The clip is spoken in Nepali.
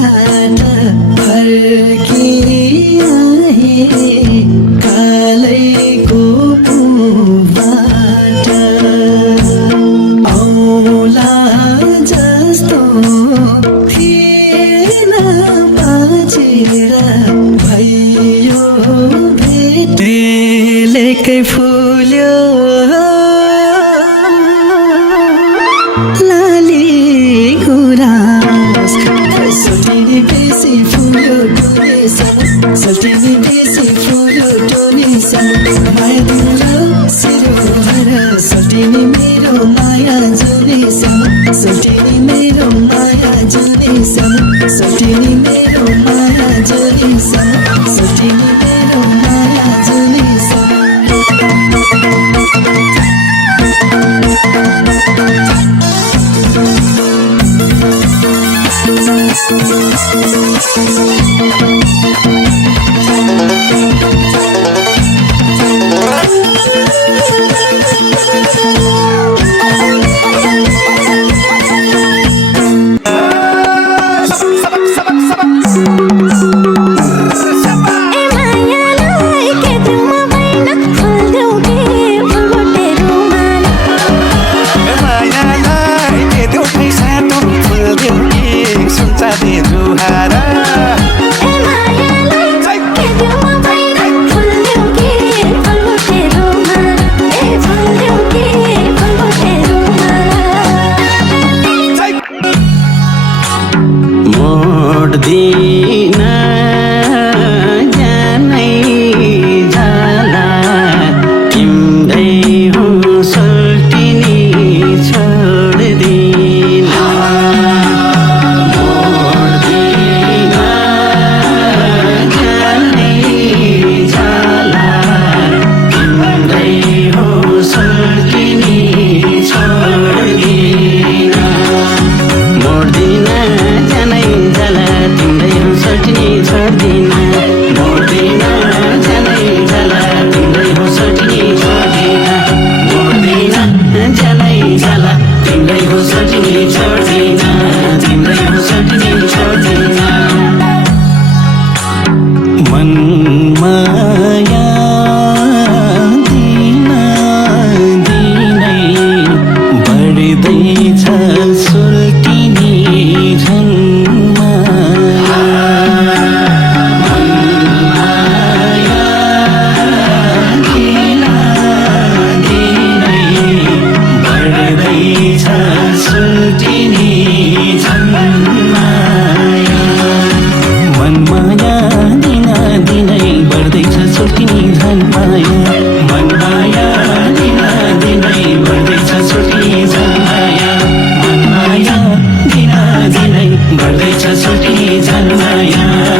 घाट फर्किआए कालैको पुबाट औला जस्तो थिएन बाँचेर भयो भेट बेलेकै फुल्यो लाली गुराँस सल्टिनी बेसी फुल्यो डोनेसन सल्टिनी बेसी फुल्यो डोनेसन माया तिम्रो सिरोभर सल्टिनी मेरो माया जुनेसन सल्टिनी मेरो माया जुनेसन सल्टिनी मेरो माया जुनेसन सल्टिनी मेरो माया जुनेसन बढ्दैछ सुल्टिनी झन् माया